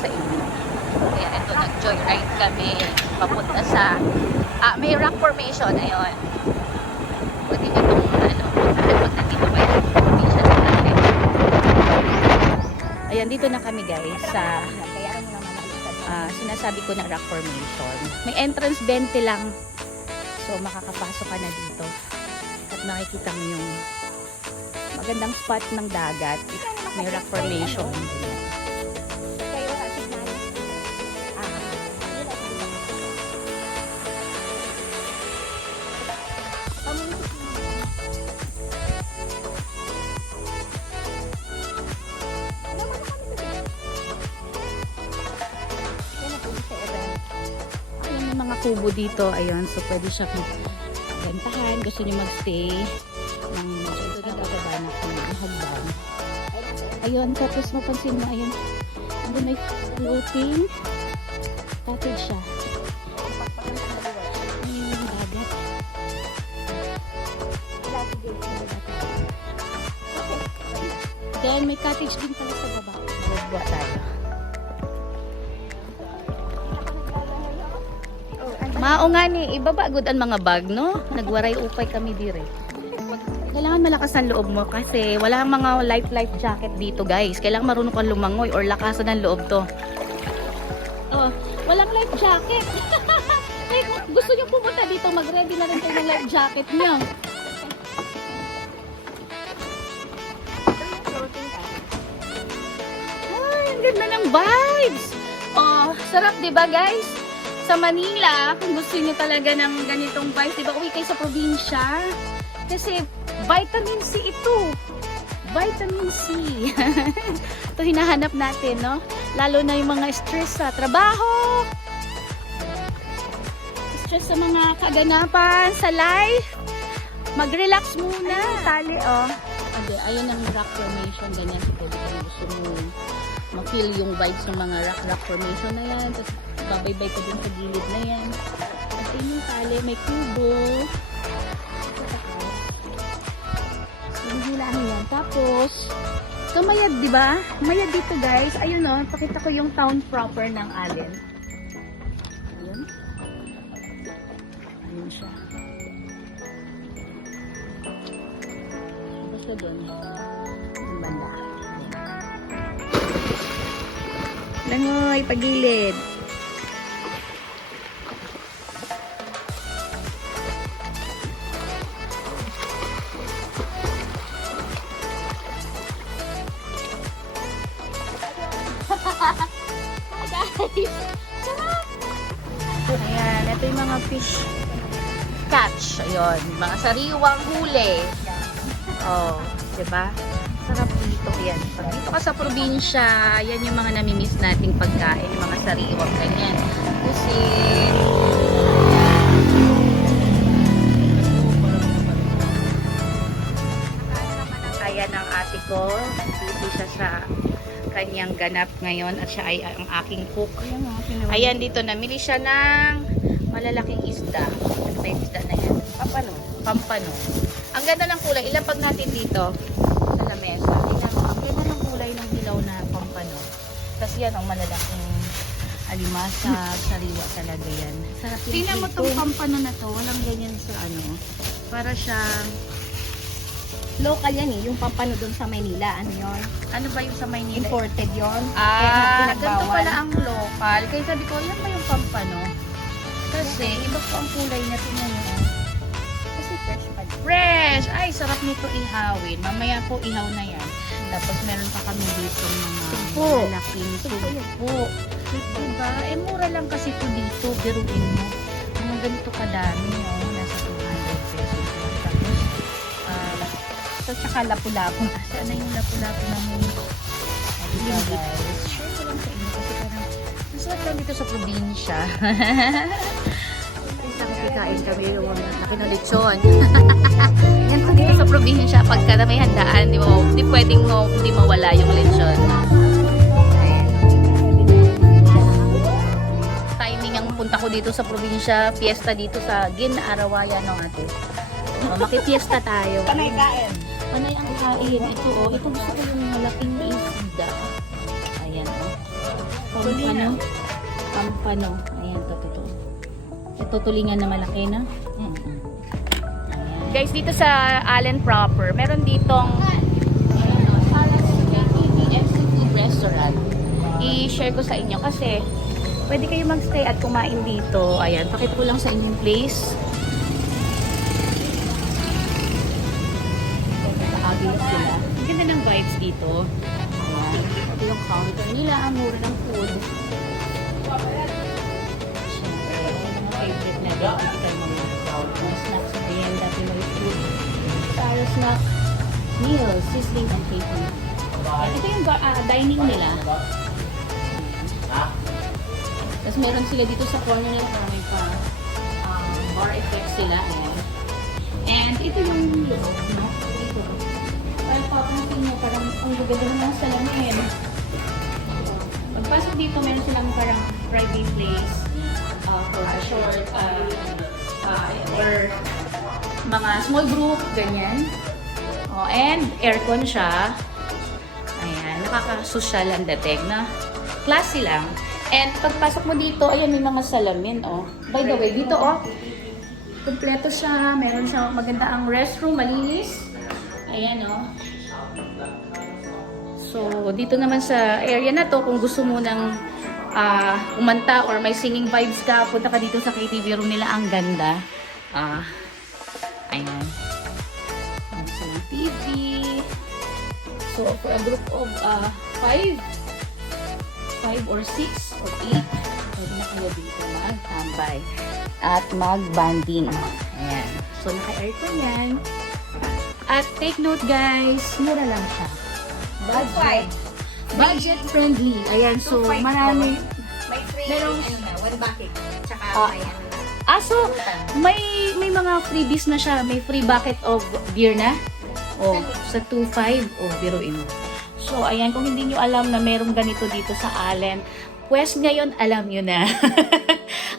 sa inyo. Kaya ito, nag-joyride kami papunta sa may rock formation. Ayun. Pwede nyo itong punta dito kayo rock formation sa natin. Ayan, dito na kami guys sa sinasabi ko na rock formation. May entrance 20 lang. So makakapasok ka na dito. At makikita mo yung magandang spot ng dagat. May rock formation. Kubo dito, ayun, so pwede siya gantahan, gusto niyo magstay ng dito bababa na kung hagdan. Ayun, tapos mapansin mo, ayun, andun may floating cottage siya. Ayun yung dagat. Then may cottage din pala sa baba. Baba tayo. Mao nga ni, ibaba good ang mga bag, no? Nagwaray upay kami dire. Kailangan malakas ang loob mo kasi wala mga life jacket dito, guys. Kailangan marunong kang lumangoy or lakasan ng loob to. Oh, walang life jacket. Eh, gusto niyo pumunta dito, mag-ready na rin kayo ng life jacket niyo. Ay, ang ganda ng vibes. Oh, sarap 'di ba, guys? Sa Manila, kung gusto niyo talaga ng ganitong vibes, diba, uwi kayo sa probinsya. Kasi vitamin C ito. Vitamin C. Ito hinahanap natin, no? Lalo na yung mga stress sa trabaho, stress sa mga kaganapan, sa life. Mag-relax muna. Ayun, tali, oh. Ayun ang rock formation, ganyan. Pwede kung gusto mo ma-feel yung vibes ng mga rock formation na yan. Tapos, babaybay ka din sa gilid na yan. At yun yung tali, may kubo. Hinihilaan yan. Tapos, kamayad, di ba? Mayad dito, guys. Ayun o, pakita ko yung town proper ng Allen. Ayun. Ayun siya. Basta doon. Yung banda. Langoy, pagilid. Ayan, ito yung mga fish catch. Ayun, mga sariwang huli. Oh, diba? Sarap dito yan. Pag dito ka sa probinsya, yan yung mga namimiss nating pagkain, yung mga sariwang ganyan. Kasi kaya ng ate ko, busy siya sa kanyang ganap ngayon at siya ay ang aking cook. Ayan, dito namili siya ng malalaking isda. Ano ba yung isda na yan? Pampano. Pampano. Ang ganda ng kulay. Ilapag natin dito sa lamesa. Ang ganda ng kulay ng hilaw na pampano. Kasi yan ang malalaking alimasag, sariwa talaga yan. Sarap yung tingnan mo itong pampano na to. Walang ganyan sa ano. Para siyang local yan eh, yung pampano doon sa Maynila. Ano yun? ano ba yung sa Maynila? Imported yun. Ganito pala ang local. Kaya sabi ko, yan ba yung pampano? Kasi, iba po ang kulay na tingnan nyo. Kasi fresh pa. Fresh! Ay, sarap nito ihawin. Mamaya po ihaw na yan. Tapos meron pa kami dito mga malaking sugpo. Diba? Eh, mura lang kasi ito dito. Biruin mo. Mga ganito kadami. Oh, nasa 200 pesos. So, tsaka lapu-lapu. Saan na yung lapu-lapu namin? Diba guys? Share ko lang sa inyo kasi parang masarap lang dito sa probinsya. Nakikikain kami yung laki ng lechon. Yan po dito sa probinsya. Pagka na may handaan, di pwedeng hindi mawala yung lechon. Timing ang punta ko dito sa probinsya. Fiesta dito sa Gin-Arawaya ng ate. Makipiesta tayo. Panay kain. Panay ang kain. Ito, ito gusto ko yung malaking isda. Ayan, Pampano. Pampano. Ayan, totoo. Ito tulingan na malaki na. Guys, dito sa Allen proper, meron ditong seafood restaurant. I-share ko sa inyo kasi pwede kayo magstay at kumain dito. Ayan, pakita ko lang sa inyo yung place. Nakakabili sila. Ang ganda ng vibes dito. Ayan. Ito yung counter nila. Ang mura ng food. Siyempre, mga favorite na dito. Mga snacks, merienda, Pinoy food. Para snack meals, sizzling and catering. Ayan, ito yung dining nila. Tapos meron sila dito sa corner nila para may bar effect sila. Ayan. And ito yung loob, no? Ito. Parang papansin nyo, parang ang gaganda ng mga salamin. Pagpasok dito, meron silang parang private place for a short or mga small group, ganyan. Oh, and aircon siya. Ayan, nakaka-social ang dating na classy lang. And pagpasok mo dito, ayan, may mga salamin, oh. By the way, dito, oh, kumpleto siya. Meron siyang maganda ang restroom, malinis. Ayan, oh. So, dito naman sa area na to, kung gusto mo ng umanta or may singing vibes ka, punta ka dito sa KTV room nila. Ang ganda. Ayan. So, TV. So, for a group of 5 or 6 or 8, pwede na kayo dito mag-tambay at mag-banding. Ayan. So, naka-aircon yan. At take note guys, mura lang siya. Budget friendly. Ayan, so marami. May free, Merong- one bucket. Tsaka may So may mga freebies na siya. May free bucket of beer na. Oh, sa 2.5. Oh, biruin mo. So, ayan, kung hindi nyo alam na merong ganito dito sa Allen, pues ngayon alam nyo na.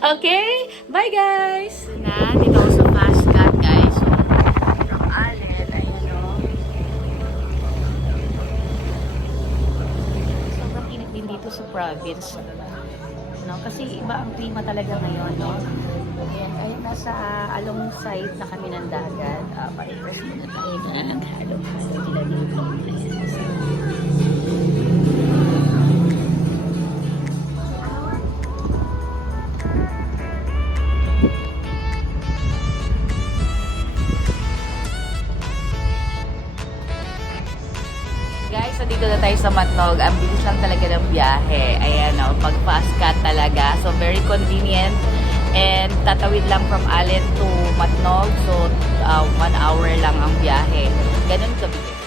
Okay? Bye guys! Na, dito ako sa Fast Cut guys. So, from Allen, ayun o. Sobrang init din dito sa province. No? Kasi iba ang klima talaga ngayon, no? Ayan, kahit nasa along side na kami ng dagat, pa-refresh muna tayo na halo-halo nila dito. Ayan. Guys, so dito na tayo sa Matnog. Ang bilis lang talaga ng biyahe. Ayan o, pag fast cut talaga. So, very convenient. And tatawid lang from Allen to Matnog. So, 1 hour lang ang biyahe. Ganun kabilis.